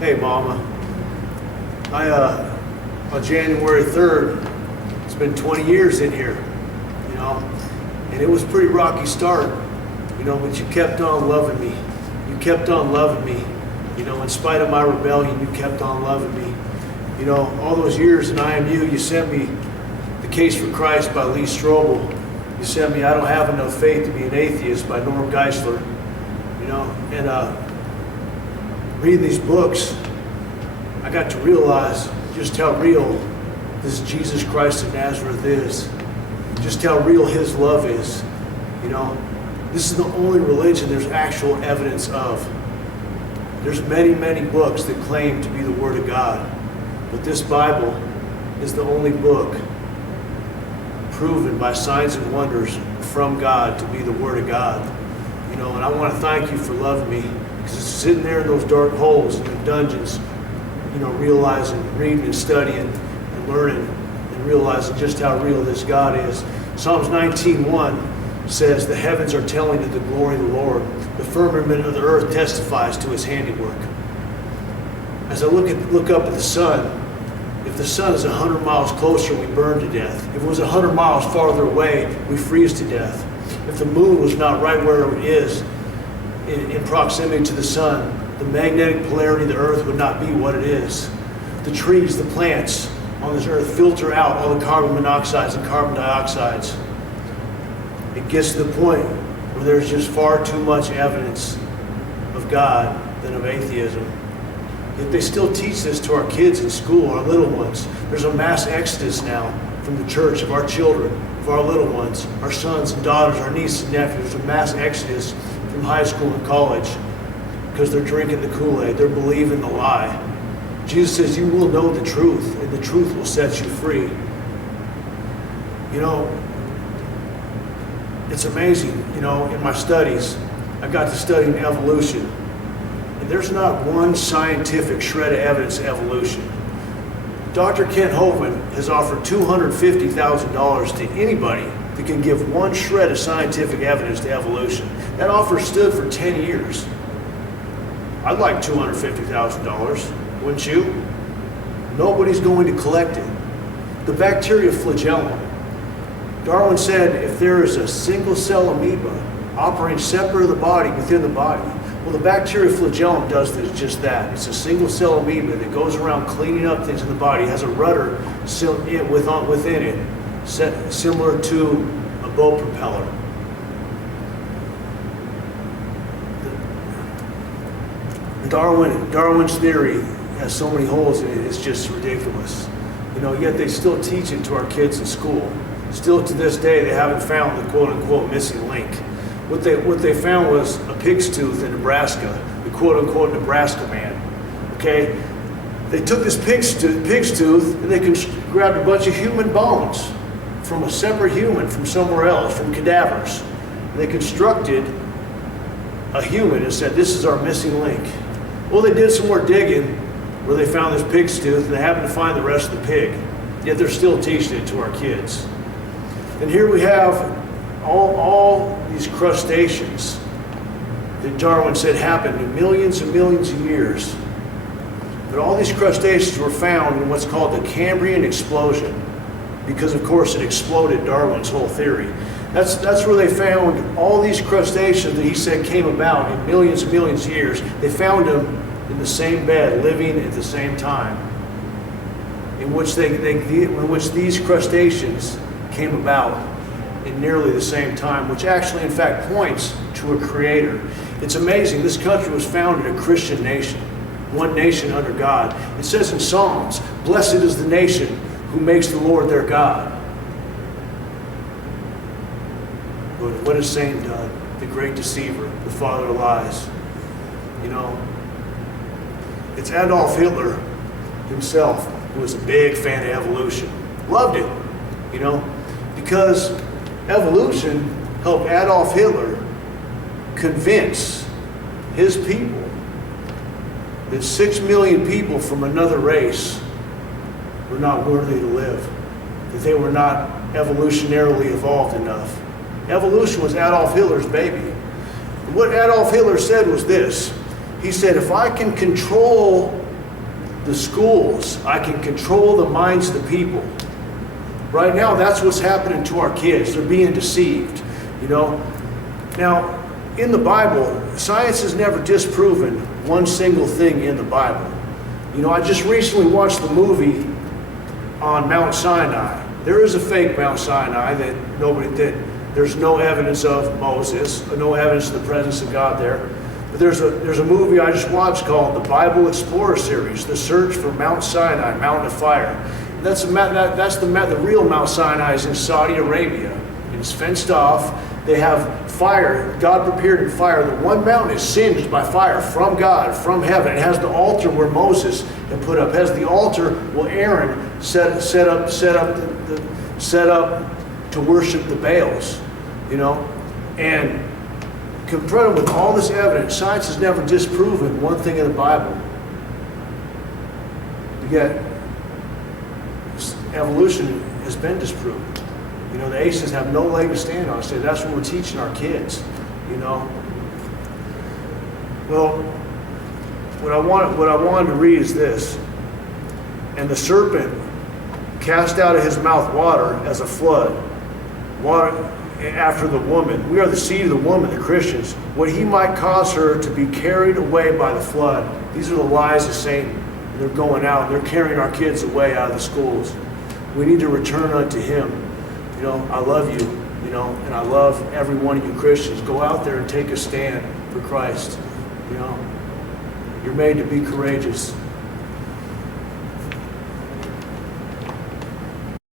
Hey, Mama. On January 3rd, it's been 20 years in here, and it was a pretty rocky start, but you kept on loving me. You kept on loving me, in spite of my rebellion, you kept on loving me. All those years in IMU, you sent me The Case for Christ by Lee Strobel. You sent me I Don't Have Enough Faith to Be an Atheist by Norm Geisler, and reading these books, I got to realize just how real this Jesus Christ of Nazareth is. Just how real his love is. This is the only religion there's actual evidence of. There's many, many books that claim to be the Word of God. But this Bible is the only book proven by signs and wonders from God to be the Word of God. And I want to thank you for loving me. Because it's sitting there in those dark holes in the dungeons, realizing, reading and studying and learning and realizing just how real this God is. Psalms 19:1 says, "The heavens are telling of the glory of the Lord. The firmament of the earth testifies to his handiwork." As I look up at the sun, if the sun is 100 miles closer, we burn to death. If it was 100 miles farther away, we freeze to death. If the moon was not right where it is, in proximity to the sun, the magnetic polarity of the earth would not be what it is. The trees, the plants on this earth filter out all the carbon monoxides and carbon dioxides. It gets to the point where there's just far too much evidence of God than of atheism. Yet they still teach this to our kids in school, our little ones. There's a mass exodus now from the church of our children, of our little ones, our sons and daughters, our nieces and nephews. There's a mass exodus from high school and college because they're drinking the Kool-Aid. They're believing the lie. Jesus says, you will know the truth, and the truth will set you free. It's amazing, in my studies, I got to studying evolution. And there's not one scientific shred of evidence of evolution. Dr. Kent Hovind has offered $250,000 to anybody that can give one shred of scientific evidence to evolution. That offer stood for 10 years. I'd like $250,000, wouldn't you? Nobody's going to collect it. The bacteria flagellum. Darwin said if there is a single cell amoeba operating separate of the body within the body, well, the bacteria flagellum does just that. It's a single cell amoeba that goes around cleaning up things in the body. It has a rudder within it, similar to a boat propeller. Darwin's theory has so many holes in it, it's just ridiculous. Yet they still teach it to our kids in school. Still to this day, they haven't found the quote-unquote missing link. What they found was a pig's tooth in Nebraska, the quote-unquote Nebraska man. Okay? They took this pig's tooth and they grabbed a bunch of human bones from a separate human from somewhere else, from cadavers. And they constructed a human and said, this is our missing link. Well, they did some more digging where they found this pig's tooth and they happened to find the rest of the pig. Yet they're still teaching it to our kids. And here we have all these crustaceans that Darwin said happened in millions and millions of years. But all these crustaceans were found in what's called the Cambrian explosion, because of course it exploded Darwin's whole theory. That's where they found all these crustaceans that he said came about in millions and millions of years. They found them in the same bed, living at the same time, in which these crustaceans came about in nearly the same time, which actually in fact points to a creator. It's amazing. This country was founded a Christian nation, one nation under God. It says in Psalms, blessed is the nation who makes the Lord their God. But what has Satan done? The great deceiver, the father of lies. It's Adolf Hitler himself who was a big fan of evolution. Loved it, because evolution helped Adolf Hitler convince his people that 6 million people from another race were not worthy to live, that they were not evolutionarily evolved enough. Evolution was Adolf Hitler's baby. And what Adolf Hitler said was this. He said, if I can control the schools. I can control the minds of the people. Right now, that's what's happening to our kids. They're being deceived, you know. Now, in the Bible, science has never disproven one single thing in the Bible. You know, I just recently watched the movie on Mount Sinai. There is a fake Mount Sinai that there's no evidence of Moses, no evidence of the presence of God there. But there's a movie I just watched called the Bible Explorer Series, The Search for Mount Sinai, Mountain of Fire. That's the real Mount Sinai is in Saudi Arabia. It's fenced off. They have fire. God prepared in fire. The one mountain is singed by fire from God, from heaven. It has the altar where Moses had put up. It has the altar where Aaron set up to worship the Baals. You know, and confronted with all this evidence, science has never disproven one thing in the Bible. Yet evolution has been disproven. You know, the aces have no leg to stand on. I say that's what we're teaching our kids. You know. Well, what I wanted to read is this. And the serpent cast out of his mouth water as a flood. Water after the woman. We are the seed of the woman, the Christians. What he might cause her to be carried away by the flood. These are the lies of Satan. They're going out. They're carrying our kids away out of the schools. We need to return unto him. You know, I love you, you know, and I love every one of you Christians. Go out there and take a stand for Christ. You know, you're made to be courageous.